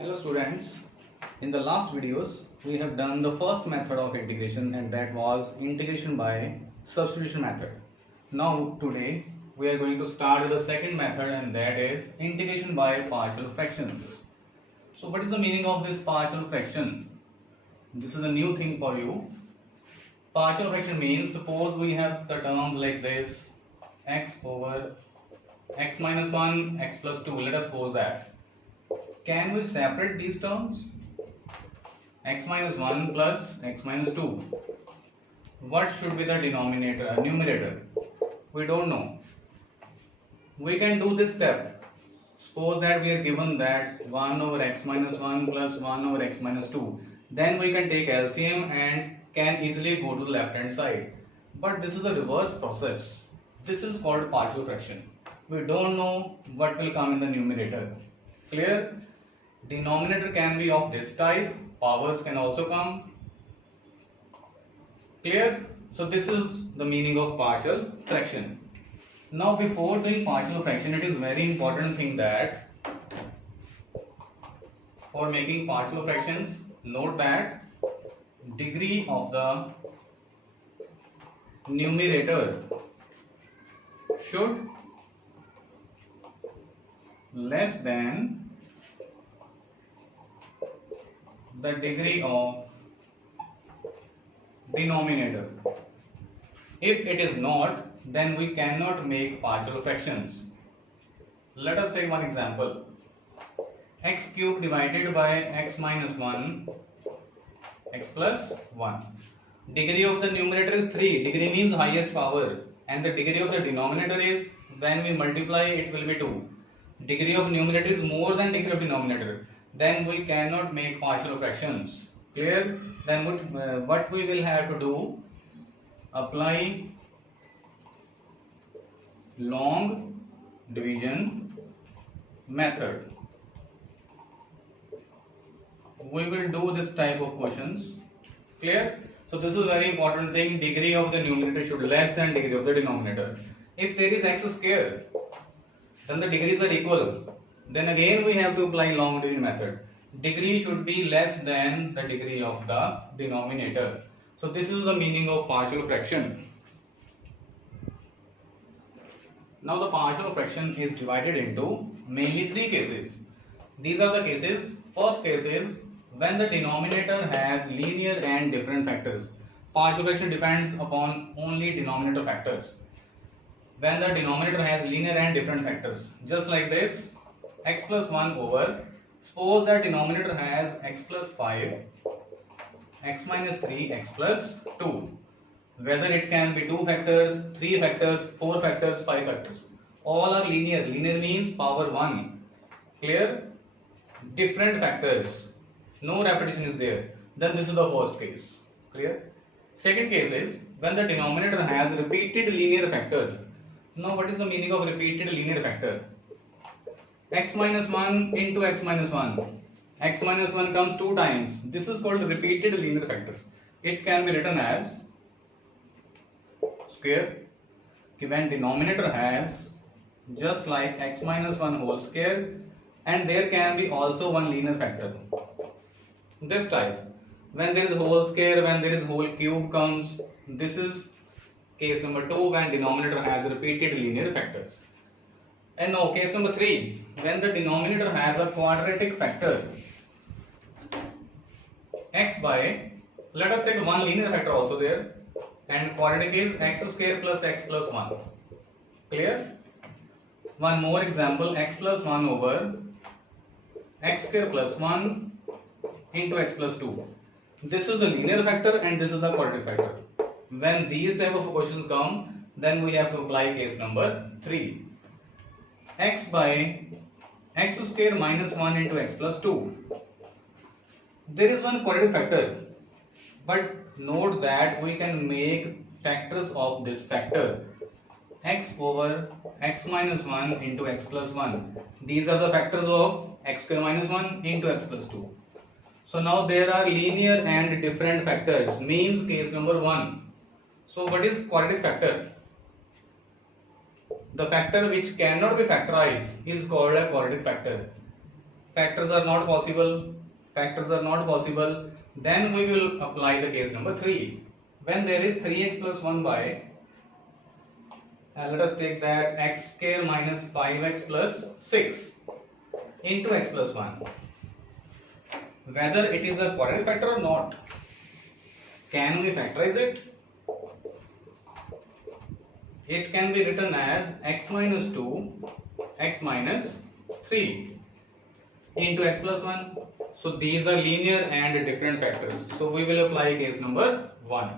Hello students, in the last videos we have done the first method of integration, and that was integration by substitution method. Now today we are going to start with the second method, and that is integration by partial fractions. So what is the meaning of this partial fraction? This is a new thing for you. Partial fraction means, suppose we have the terms like this: x over x minus 1, x plus 2. Let us suppose that. Can we separate these terms? X minus 1 plus x minus 2. What should be the numerator? We don't know. We can do this step. Suppose that we are given that 1 over x minus 1 plus 1 over x minus 2. Then we can take LCM and can easily go to the left hand side. But this is a reverse process. This is called partial fraction. We don't know what will come in the numerator. Clear? Denominator can be of this type. Powers can also come. Clear? So this is the meaning of partial fraction. Now before doing partial fraction, it is very important thing that for making partial fractions, note that degree of the numerator should less than the degree of denominator. If it is not, then we cannot make partial fractions. Let us take one example. X cube divided by x minus 1, x plus 1. Degree of the numerator is 3. Degree means highest power, and the degree of the denominator is, when we multiply, it will be 2. Degree of numerator is more than degree of denominator. Then we cannot make partial fractions. Clear? Then what we will have to do? Apply long division method. We will do this type of questions. Clear? So this is very important thing. Degree of the numerator should less than degree of the denominator. If there is x square, then the degrees are equal. Then again we have to apply long division method. Degree should be less than the degree of the denominator. So this is the meaning of partial fraction. Now the partial fraction is divided into mainly 3 cases. These are the cases. First case is when the denominator has linear and different factors. Partial fraction depends upon only denominator factors. When the denominator has linear and different factors, just like this, x plus 1 over, suppose that denominator has x plus 5, x minus 3, x plus 2. Whether it can be 2 factors, 3 factors, 4 factors, 5 factors. All are linear. Linear means power 1. Clear? Different factors. No repetition is there. Then this is the first case. Clear? Second case is when the denominator has repeated linear factors. Now what is the meaning of repeated linear factor? X minus 1 into x minus 1. X minus 1 comes 2 times. This is called repeated linear factors. It can be written as square. When denominator has just like x minus 1 whole square, and there can be also one linear factor. This type. When there is whole square, when there is whole cube comes, this is case number 2 when denominator has repeated linear factors. And now case number 3, when the denominator has a quadratic factor x by, let us take one linear factor also there, and quadratic is x square plus x plus 1. Clear? One more example, x plus 1 over x square plus 1 into x plus 2. This is the linear factor and this is the quadratic factor. When these type of questions come, then we have to apply case number 3. X by x square minus 1 into x plus 2. There is one quadratic factor, but note that we can make factors of this factor. X over x minus 1 into x plus 1. These are the factors of x square minus 1 into x plus 2. So now there are linear and different factors, means case number 1. So what is quadratic factor? The factor which cannot be factorized is called a quadratic factor. factors are not possible, then we will apply the case number 3. When there is 3x plus 1 by, let us take that x square minus 5x plus 6 into x plus 1. Whether it is a quadratic factor or not, can we factorize it? It can be written as x minus 2, x minus 3 into x plus 1. So these are linear and different factors. So we will apply case number 1.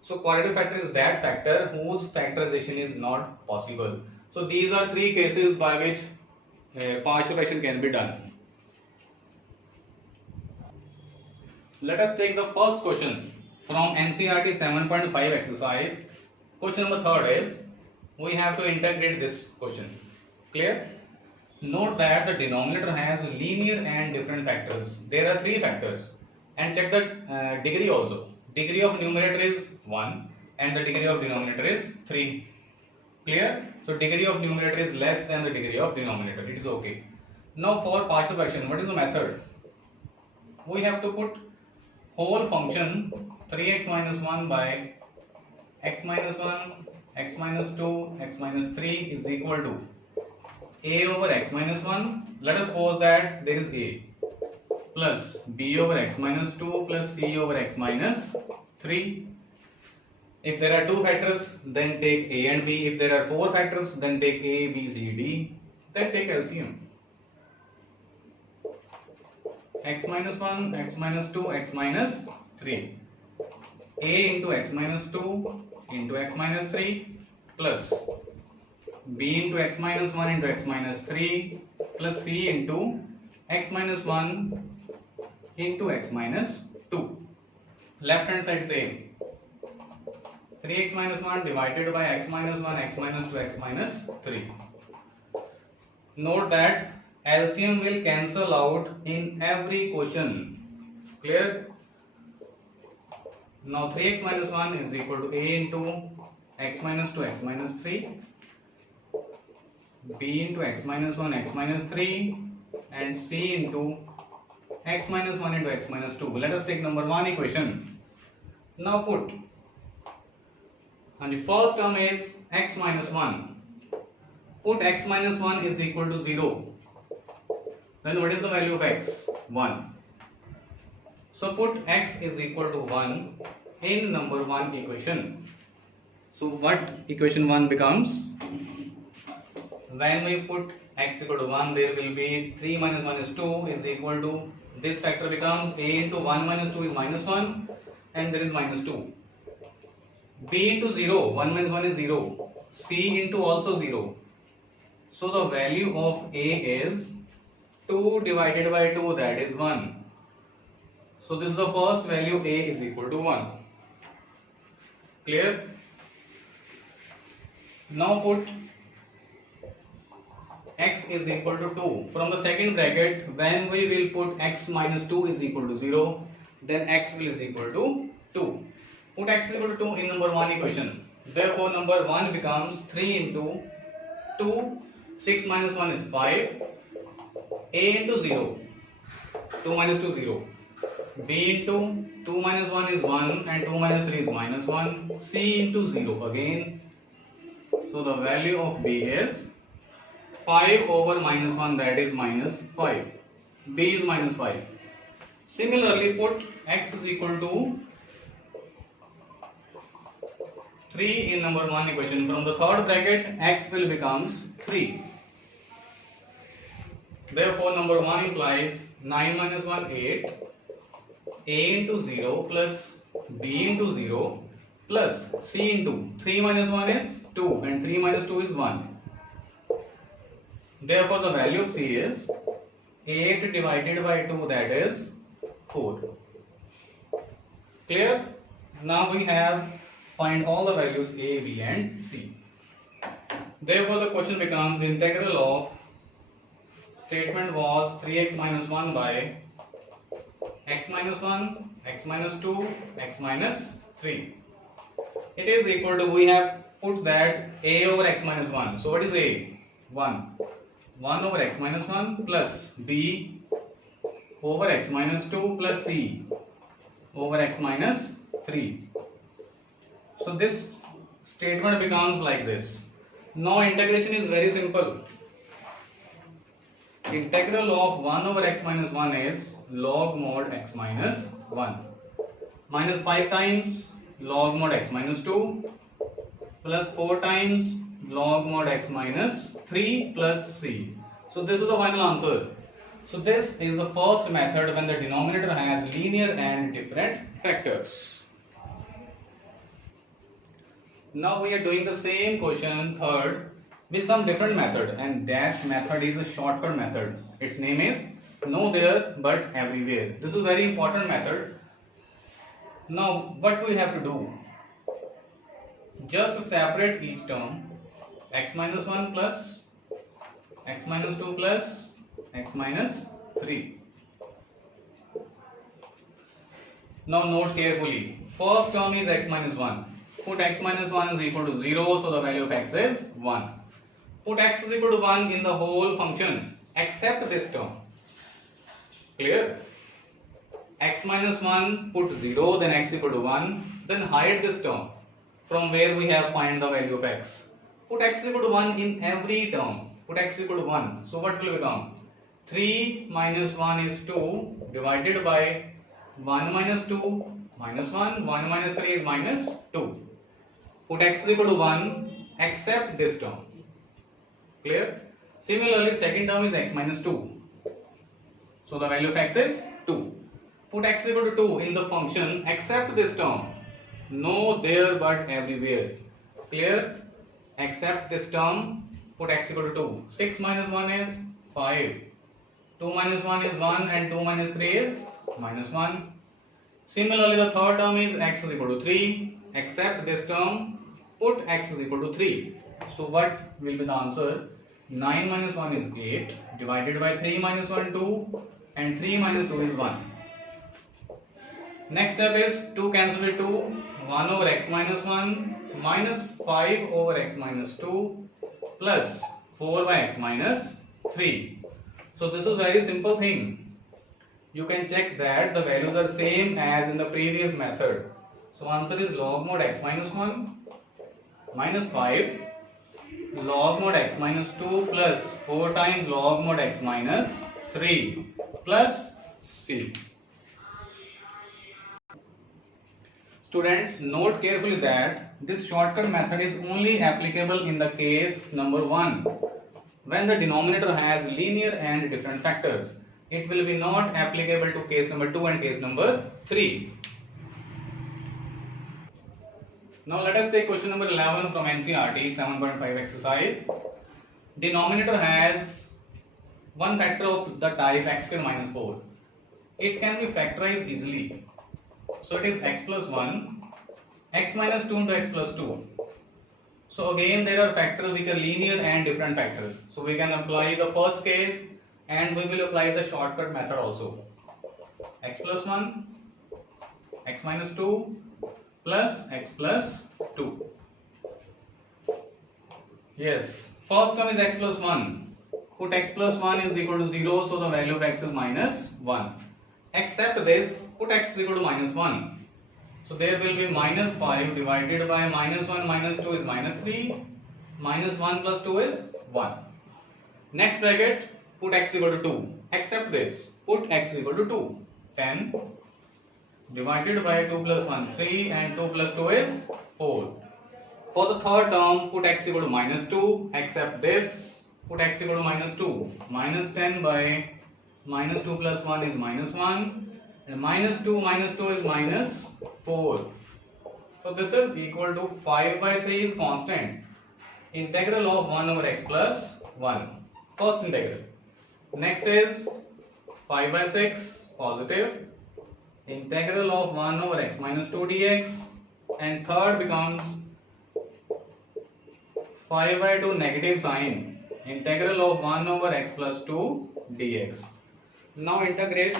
So quadratic factor is that factor whose factorization is not possible. So these are 3 cases by which partial fraction can be done. Let us take the first question from NCERT 7.5 exercise. Question number 3 is, we have to integrate this question. Clear? Note that the denominator has linear and different factors. There are 3 factors, and check the degree also. Degree of numerator is 1 and the degree of denominator is 3. Clear? So degree of numerator is less than the degree of denominator. It is okay. Now for partial fraction, what is the method? We have to put whole function 3x minus 1 by x minus 1, x minus 2, x minus 3 is equal to a over x minus 1. Let us suppose that there is a plus b over x minus 2 plus c over x minus 3. If there are 2 factors, then take a and b. If there are 4 factors, then take a, b, c, d. Then take LCM. X minus 1, x minus 2, x minus 3. A into x minus 2 into x minus 3 plus b into x minus 1 into x minus 3 plus c into x minus 1 into x minus 2. Left hand side same. 3x minus 1 divided by x minus 1, x minus 2, x minus 3. Note that LCM will cancel out in every question. Clear? Now 3x minus 1 is equal to a into x minus 2, x minus 3, b into x minus 1, x minus 3, and c into x minus 1 into x minus 2. Let us take number 1 equation. Now put, and the first term is x minus 1. Put x minus 1 is equal to 0. Then what is the value of x? 1. So put x is equal to 1 in number 1 equation. So what equation 1 becomes? When we put x equal to 1, there will be 3 minus 1 is 2 is equal to, this factor becomes a into 1 minus 2 is minus 1, and there is minus 2. B into 0, 1 minus 1 is 0. C into also 0. So the value of a is 2 divided by 2, that is 1. So this is the first value, a is equal to 1. Clear? Now put x is equal to 2. From the second bracket, when we will put x minus 2 is equal to 0, then x will is equal to 2. Put x is equal to 2 in number 1 equation. Therefore, number 1 becomes 3 into 2, 6 minus 1 is 5, a into 0, 2 minus 2 0, b into 2 minus 1 is 1 and 2 minus 3 is minus 1, c into 0 again. So the value of b is 5 over minus 1, that is minus 5. B is minus 5. Similarly, put x is equal to 3 in number 1 equation. From the third bracket, x will becomes 3. Therefore, number 1 implies 9 minus 1, 8. A into 0 plus b into 0 plus c into 3 minus 1 is 2 and 3 minus 2 is 1. Therefore, the value of c is 8 divided by 2, that is 4. Clear? Now we have find all the values a, b and c. Therefore, the question becomes integral of statement was 3x minus 1 by x minus 1, x minus 2, x minus 3. It is equal to, we have put that a over x minus 1. So what is a? 1. 1 over x minus 1 plus b over x minus 2 plus c over x minus 3. So this statement becomes like this. Now integration is very simple. Integral of 1 over x minus 1 is log mod x minus 1 minus 5 times log mod x minus 2 plus 4 times log mod x minus 3 plus c. So this is the final answer. So this is the first method when the denominator has linear and different factors. Now we are doing the same question third with some different method, and that method is a shortcut method. Its name is no there but everywhere. This is very important method. Now what we have to do? Just separate each term, x minus 1 plus x minus 2 plus x minus 3. Now note carefully. First term is x minus 1. Put x minus 1 is equal to 0, so the value of x is 1. Put x is equal to 1 in the whole function except this term. Clear? X minus 1, put 0, then x equal to 1, then hide this term from where we have find the value of x. Put x equal to 1 in every term. Put x equal to 1. So what will become? 3 minus 1 is 2 divided by 1 minus 2 minus 1. 1 minus 3 is minus 2. Put x is equal to 1 except this term. Clear? Similarly, second term is x minus 2. So the value of x is 2. Put x is equal to 2 in the function except this term. No there but everywhere. Clear? Except this term. Put x equal to 2. 6 minus 1 is 5. 2 minus 1 is 1 and 2 minus 3 is minus 1. Similarly, the third term is x is equal to 3. Except this term. Put x is equal to 3. So what will be the answer? 9 minus 1 is 8 divided by 3 minus 1 2 and 3 minus 2 is 1. Next step is 2 cancel with 2, 1 over x minus 1 minus 5 over x minus 2 plus 4 by x minus 3. So this is very simple thing. You can check that the values are same as in the previous method. So answer is log mod x minus 1 minus 5 log mod x minus 2 plus 4 times log mod x minus 3 plus c. Students, note carefully that this shortcut method is only applicable in the case number 1 when the denominator has linear and different factors. It will be not applicable to case number 2 and case number 3. Now let us take question number 11 from NCERT 7.5 exercise. Denominator has one factor of the type x square minus 4. It can be factorized easily. So it is x plus 1, x minus 2 into x plus 2. So again there are factors which are linear and different factors. So we can apply the first case and we will apply the shortcut method also. X plus 1, x minus 2 plus x plus 2. Yes, first term is x plus 1. Put x plus 1 is equal to 0, so the value of x is minus 1. Except this, put x is equal to minus 1. So there will be minus 5 divided by minus 1 minus 2 is minus 3. Minus 1 plus 2 is 1. Next bracket, put x equal to 2. Except this, put x equal to 2. 10 divided by 2 plus 1 3 and 2 plus 2 is 4. For the third term, put x equal to minus 2. Except this, put x equal to minus 2. Minus 10 by minus 2 plus 1 is minus 1 and minus 2 is minus 4. So this is equal to 5 by 3 is constant. Integral of 1 over x plus 1. First integral. Next is 5 by 6 positive. Integral of 1 over x minus 2 dx. And third becomes 5 by 2 negative sign. Integral of 1 over x plus 2 dx. Now integrate.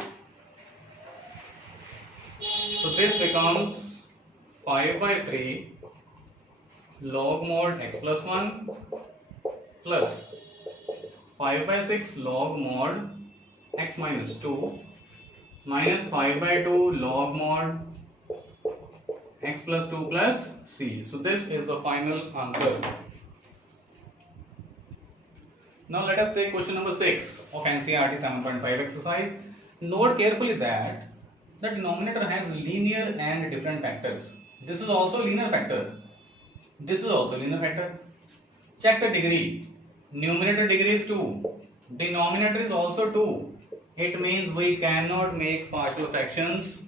So this becomes 5 by 3 log mod x plus 1 plus 5 by 6 log mod x minus 2 minus 5 by 2 log mod x plus 2 plus c. So this is the final answer. Now let us take question number 6 of NCERT 7.5 exercise. Note carefully that the denominator has linear and different factors. This is also linear factor. This is also linear factor. Check the degree. Numerator degree is 2. Denominator is also 2. It means we cannot make partial fractions.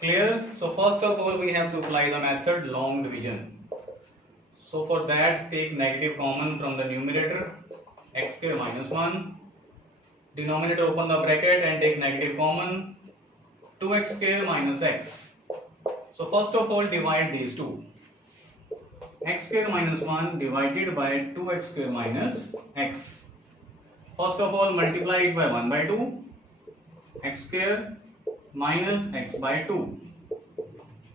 Clear? So first of all we have to apply the method long division. So for that take negative common from the numerator, x square minus 1. Denominator open the bracket and take negative common, 2x square minus x. So first of all divide these two. X square minus 1 divided by 2x square minus x. First of all multiply it by 1 by 2. X square minus x by 2.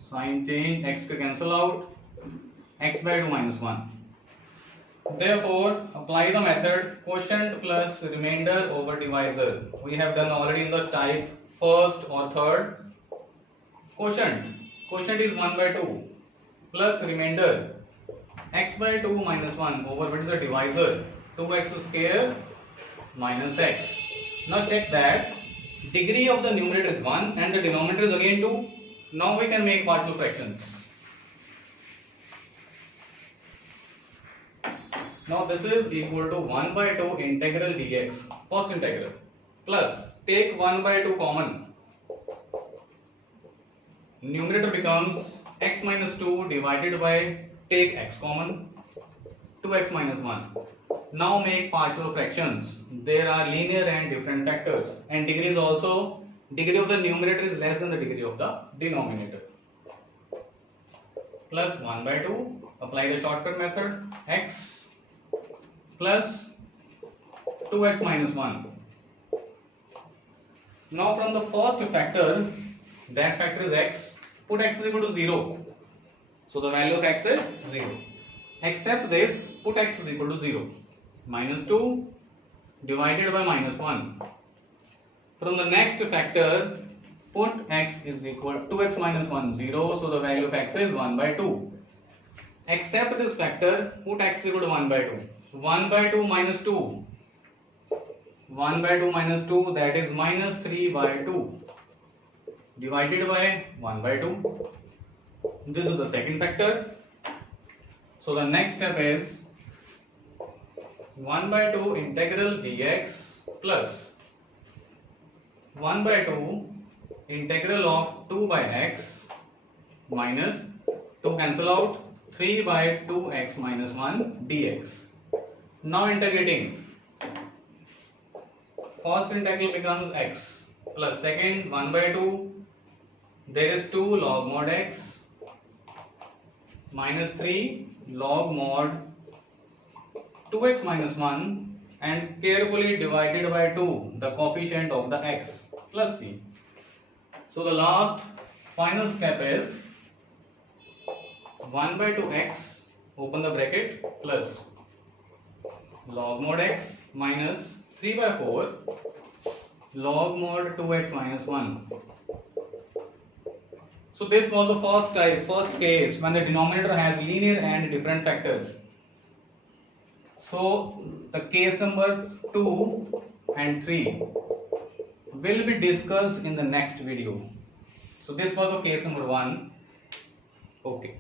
Sign change, x square cancel out. X by 2 minus 1. Therefore, apply the method quotient plus remainder over divisor. We have done already in the type first or third. Quotient is 1 by 2 plus remainder x by 2 minus 1 over what is the divisor, 2x square minus x. Now check that degree of the numerator is 1 and the denominator is again 2. Now we can make partial fractions. Now this is equal to 1 by 2 integral dx, first integral, plus take 1 by 2 common. Numerator becomes x minus 2 divided by, take x common, 2x minus 1. Now make partial fractions. There are linear and different factors, and degree is also, degree of the numerator is less than the degree of the denominator. Plus 1 by 2, apply the shortcut method, x plus 2x minus 1. Now from the first factor, that factor is x, put x is equal to 0. So the value of x is 0. Except this, put x is equal to 0. Minus 2 divided by minus 1. From the next factor, put x is equal to 2x minus 1, 0. So the value of x is 1 by 2. Except this factor, put x is equal to 1 by 2. 1 by 2 minus 2. 1 by 2 minus 2, that is minus 3 by 2. Divided by 1 by 2. This is the second factor. So the next step is 1 by 2 integral dx plus 1 by 2 integral of 2 by x minus 2 cancel out, 3 by 2x minus 1 dx. Now integrating, first integral becomes x plus second 1 by 2, there is 2 log mod x minus 3 log mod 2x minus 1 and carefully divided by 2 the coefficient of the x plus c. So the last final step is 1 by 2x open the bracket plus log mod x minus 3 by 4 log mod 2x minus 1. So this was the first case when the denominator has linear and different factors. So the case number 2 and 3 will be discussed in the next video. So this was the case number 1. Okay.